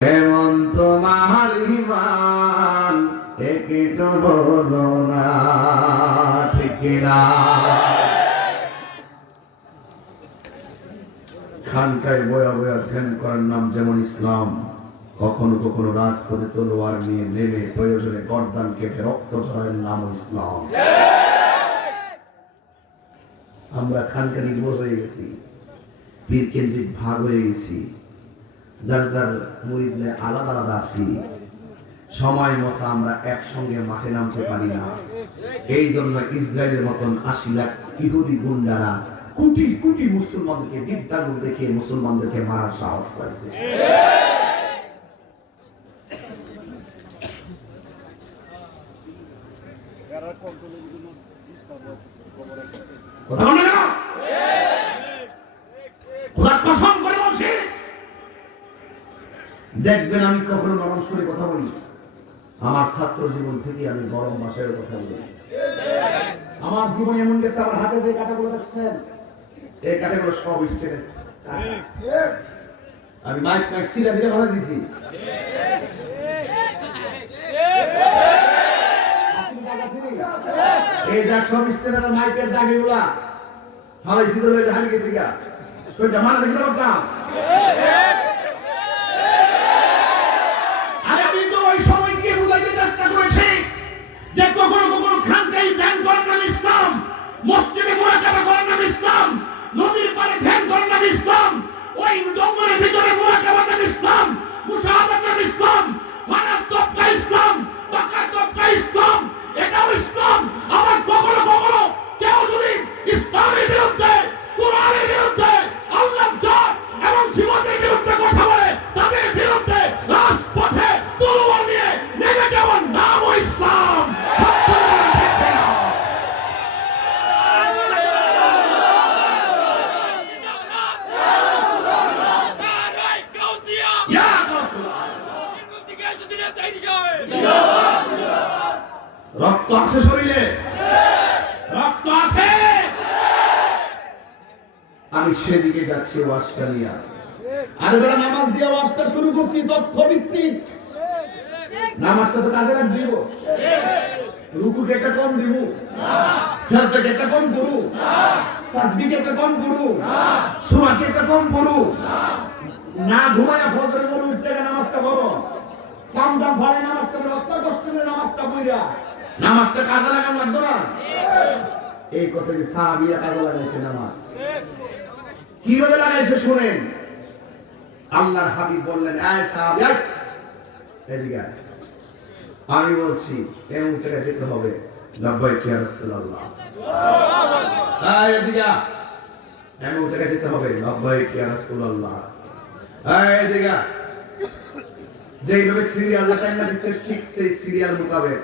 এমন তোমার ঈমান একটু বলো না, ঠিক কিনা? খানকায় বয়া বয়া ধ্যান করার নাম যেমন ইসলাম, কখনো কখনো রাজপথে তলোয়ার নিয়ে নেমে প্রয়োজনে গর্দান কেটে রক্ত ঝরানোর নাম ইসলাম। আমরা খানকা নির্ভর হয়ে গেছি, পীর কেন্দ্রিক ভাগ হয়ে গেছি, যার যার মুরিদে আলাদা আলাদা আছি। সময় মতো আমরা একসঙ্গে মাঠে নামতে পারি না। এই জন্য ইসরায়েলের মতন ৮০ লাখ ইহুদি গুন্ডারা কোটি কোটি মুসলমানদেরকে বিদ্যাগুণ দেখিয়ে মুসলমানদেরকে মারার সাহস পাইছে। দেখবেন আমি কখনো নরম সুরে কথা বলি, আমার ছাত্র জীবন থেকে আমি গরম ভাষায় কথা বলি। আমার জীবন এমন গেছে, আমার হাতে যে কাঁটাগুলো দেখছেন, এই কাঁটাগুলো সব স্টেনের। আমি মাইক সিরা দিলে ভালো দিছি। এই দাগ সব স্টেনের মাইকের দাগ, এগুলা ফালাইছি তো হারিয়ে গেছে গা। ওই জামান দেখতে পারতাম। মসজিদে মুরাকাবা করার নাম ইসলাম, নদীর পাড়ে ধ্যান করার নাম ইসলাম, ওই জঙ্গলের ভিতরে মুরাকাবার নাম ইসলাম, মুশাহাদার নাম ইসলাম, ফানার তবকা ইসলাম, বাকার তবকা ইসলাম, এটাও ইসলাম। আবার কখনো কখনো কেউ যদি ইসলামের বিরুদ্ধে, কোরআনের বিরুদ্ধে, আল্লাহর জাত এবং সিফাতের বিরুদ্ধে কথা বলে, তাদের বিরুদ্ধে রাজপথে তলোয়ার নিয়ে নেমে যাওয়ার নামও ইসলাম। রক্ত আছে শরীরে, রক্ত আছে। আমি সেদিকে যাচ্ছি ওয়াজটা নিয়ে। আর বেলা নামাজ দিয়ে ওয়াজটা শুরু করছি, তথ্য ভিত্তিক। নামাজটা তো কাজে লাগবে। রুকুকে একটা কম দিব, সাজদাকে একটা কম করু, তাসবিহকে একটা কম করু, সূরাকে একটা কম করু, না ঘুমায়া ফজর করে উঠতে নামাজটা করো, কাম দাম ফলে নামাজটা করে, অত কষ্ট করে নামাজটা পড়া, নামাজটা কাজে লাগানো লাগতো না। এই কথা যে সাহাবীরা কাজে লাগাইছে নামাজ, কিভাবে লাগাইছে শুনেন। আল্লাহর হাবিব বললেন, এই সাহাবী এদিকে আয়। আমি বলছি এমন জায়গায় যেতে হবে, লাব্বাইক ইয়া রাসূলুল্লাহ। এই এদিকে আয়। এমন জায়গায় যেতে হবে, লাব্বাইক ইয়া রাসূলুল্লাহ। এই এদিকে আয়। যেইভাবে সিরিয়াল লাগাইনা দিচ্ছে, ঠিক সেই সিরিয়াল মোতাবেক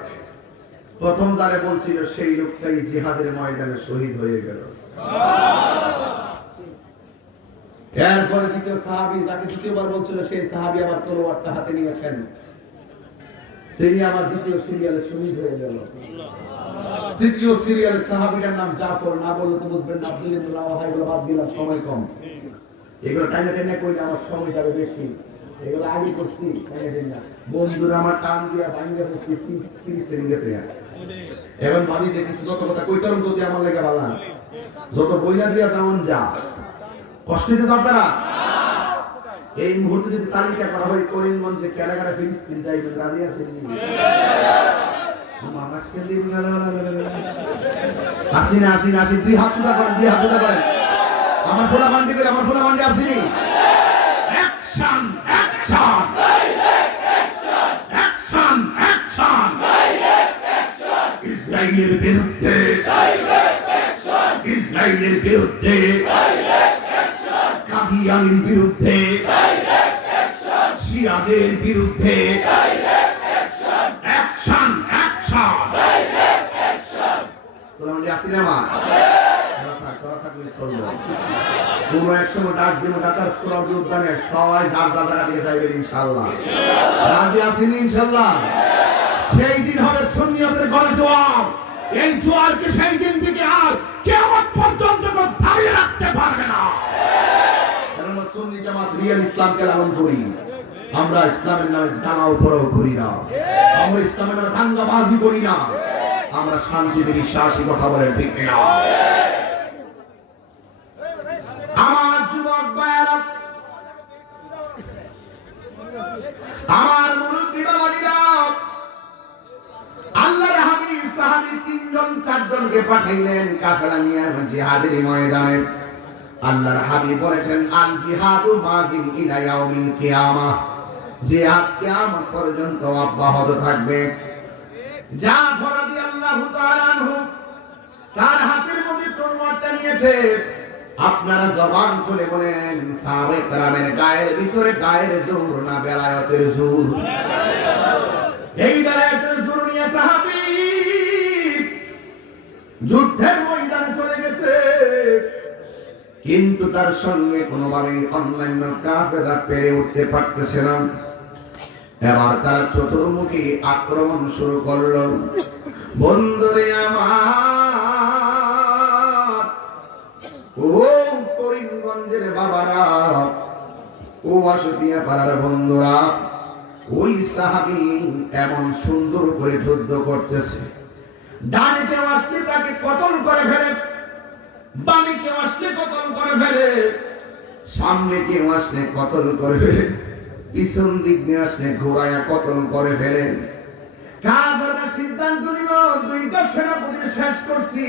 প্রথম যারে বলছিল সেই লোকটাই জিহাদের ময়দানে শহীদ হয়ে গেল। এরপরে দ্বিতীয় সাহাবী, যাকে দ্বিতীয়বার বলছিল, সেই সাহাবী আবার তলোয়ারটা হাতে নিয়েছেন, তিনি আমার দ্বিতীয় সিরিয়ালে শহীদ হয়ে গেল। তৃতীয় সিরিয়ালের সাহাবীটার নাম জাফর। না বললে তো বুঝবেন না, আব্দুল্লাহ ইবনে রাওয়াহা। এগুলো বাদ দিলাম, সময় কম। এগুলো টাইমে টাইমে কইলে আমার সময় যাবে বেশি। এগুলো আগে করছি, টাইমে দিন না। বন্ধুরা আমার টান দিয়া ভাঙ্গা করছি, 30 সেকেন্ড গেছে। এখন ভাবি যে কিছু যত কথা কইতাম যদি আমার লাগে ভালো, যত বইলা দিয়া যেমন যা কষ্ট দিতে চান তারা। এই মুহূর্তে যদি তালিকা করা হয়, করিমগঞ্জে কারা কারা ফিলিস্তিন যাইবেন, রাজি আছেন? আসিনি আসিনি আসি, 2 হাত সোজা করেন, 2 হাত সোজা করেন। আমার ফোলা বান্ডি করে, আমার ফোলা বান্ডি আসিনি। Action, action, direct action, action, action, direct action. ইসরায়েলের বিরুদ্ধে ডাইরেক্ট অ্যাকশন, ইসরায়েলের বিরুদ্ধে ডাইরেক্ট অ্যাকশন, কাদিয়ানির বিরুদ্ধে ডাইরেক্ট অ্যাকশন, শিয়াদের বিরুদ্ধে direct action, action, action, direct action. ফোলা বান্ডি আসিনি আমার? করা থাকলে চলবে। কোন এক সময় ডাক দিব, ঢাকার সোহরাওয়ার্দী উদ্যানে সবাই যার যার জায়গা থেকে যাইবেন ইনশাআল্লাহ। রাজি আছেন ইনশাআল্লাহ? সেই দিন হবে সুন্নিয়তের গণজোয়ার। এই জোয়ারকে সেই দিন থেকে আর কিয়ামত পর্যন্ত কেউ দাঁড়িয়ে রাখতে পারবে না। কারণ সুন্নি জামাত রিয়েল ইসলামকে লালন করি। আমরা ইসলামের নামে জানাও পড়াও করি না, আমরা ইসলামের নামে দাঙ্গাবাজি করি না, আমরা শান্তিতে বিশ্বাসী, কথা বলেন ঠিক না? আমার যুবক ভাইয়েরা, আমার মুরব্বী বাবাজিরা, আল্লাহর হাবিব সাহাবী 3 জন 4 জনকে পাঠাইলেন কাফেলা নিয়ে জিহাদের ময়দানে। আল্লাহর হাবিব বলেছেন, আল জিহাদু মাজিন ইলা ইয়াউমিল কিয়ামাহ, জিহাদ কিয়ামত পর্যন্ত অব্যাহত থাকবে। জাফর রাদিয়াল্লাহু তাআলা আনহু তার হাতের মধ্যে তরবারটা নিয়েছে। আপনারা জবান খুলে বলেন, সাহাবায়ে কেরামের গায়ের ভিতরে গায়ের জোর না বেলায়েতের জোর? এই বেলায়েতের জোর নিয়ে সাহাবী যুদ্ধের ময়দানে চলে গেছে, কিন্তু তার সঙ্গে কোনোভাবেই অন্যান্য কাফেররা পেরে উঠতে পারতেছে না। এবার তারা চতুর্মুখী আক্রমণ শুরু করল। বন্ধুরে আমার, ও করিমগঞ্জের বাবারা, ও আশুতিয়া পাড়ার বন্ধুরা, ওই সাহাবী এমন সুন্দর করে যুদ্ধ করতেছে। ডানে কেউ আসলে তাকে কতল করে ফেলে, বামে কেউ আসলে কতল করে ফেলে, সামনে কেউ আসলে কতল করে ফেলে, পিছন দিক দিয়ে আসলে ঘোরায়া কতল করে ফেলে। কাফেররা সিদ্ধান্ত নিল, 2টা সেনাপতিকে শেষ করছি,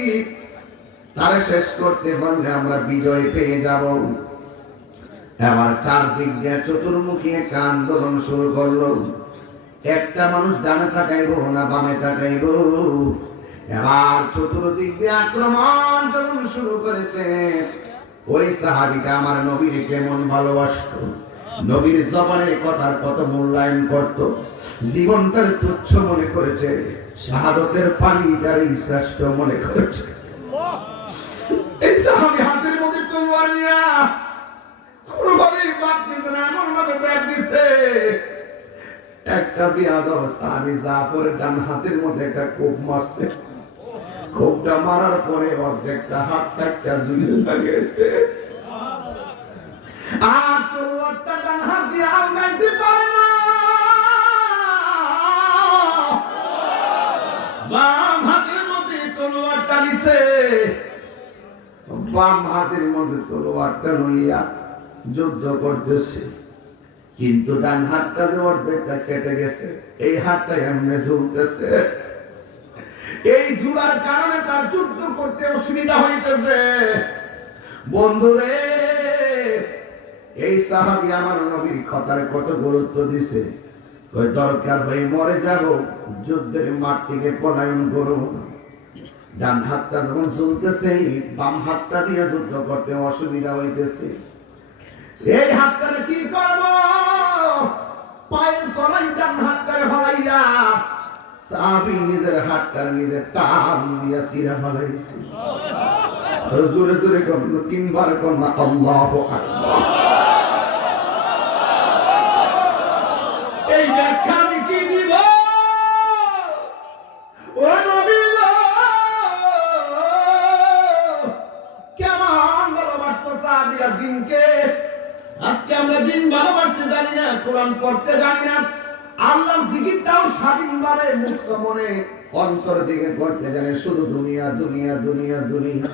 তারা শেষ করতে পারলে আমরা বিজয় পেয়ে যাব। এবার 4 দিক দিয়ে চতুর্মুখী একটা আন্দোলন শুরু করলো। একটা মানুষ ডানে তাকাইব না বামে তাকাইব। এবার চতুর্দিক দিয়ে আক্রমণ যখন শুরু করেছে, ওই সাহাবীটা আমার নবীর কেমন ভালোবাসতো, নবীর জবানের কথার কত মূল্যায়ন করত, জীবনটার তুচ্ছ মনে করেছে, শাহাদতের পানিটারই শ্রেষ্ঠ মনে করেছে। এই সাহাবী হাতের মধ্যে তলোয়ার নিয়ে কোনোভাবেই বাদ দিতে না, এমন ভাবে ব্যাট দিছে। একটা বিয়াদব সাহাবী জাফরের ডান হাতের মধ্যে একটা কোপ মারছে। কোপটা মারার পরে অর্ধেকটা হাত একটা ঝুলে লাগিয়েছে, আর তলোয়ারটা ডান হাত দিয়ে আলগাইতে পারে না। বাম হাতের মধ্যে তলোয়ারটা নিছে, বাম হাতের মধ্যে তলোয়ারটা লইয়া যুদ্ধ করতেছে, কিন্তু ডান হাতটা যে অর্ধেকটা কেটে গেছে, এই হাতটা এমনি ঝুলতেছে। এই ঝুলার কারণে তার যুদ্ধ করতে অসুবিধা হইতেছে। বন্ধুরে, এই সাহাবী আমার নবীর কথার কত গুরুত্ব দিছে। ওই দরকার হয়ে মরে যাব, যুদ্ধের মাঠ থেকে পলায়ন করব। ডান হাতটা যখন চলতেছে, বাম হাতটা দিয়ে যুদ্ধ করতে অসুবিধা হইতেছে। এই হাতটারে কি করব? পায়ের তলায় ডান হাতটারে ফলাইয়া সাহাবী নিজের হাতটারে নিজে টান দিয়া ছিঁড়া ফলাইছে। জোরে জোরে করল, 3 বার করল আল্লাহু আকবার। এই ব্যাখ্যা আমি কি দিব? ও নবী কেমন ভালোবাসতো সাহাবীরা দিনকে। আজকে আমরা দিন ভালোবাসতে জানি না, কোরআন পড়তে জানি না, আল্লাহর জিকিরটাও স্বাধীনভাবে মুক্ত মনে অন্তর থেকে করতে জানে। শুধু দুনিয়া দুনিয়া দুনিয়া দুনিয়া,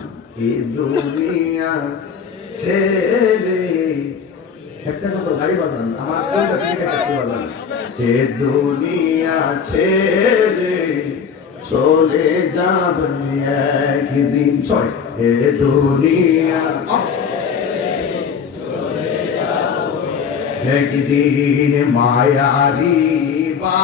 এই দুনিয়া ছেড়ে একটা কথা গাড়ি বাজান, আমার কোনটা ঠিক আছে বাজান। এ দুনিয়া ছেড়ে চলে যাবেন একদিন, ছয় এ দুনিয়া একদিন মায়ারি বা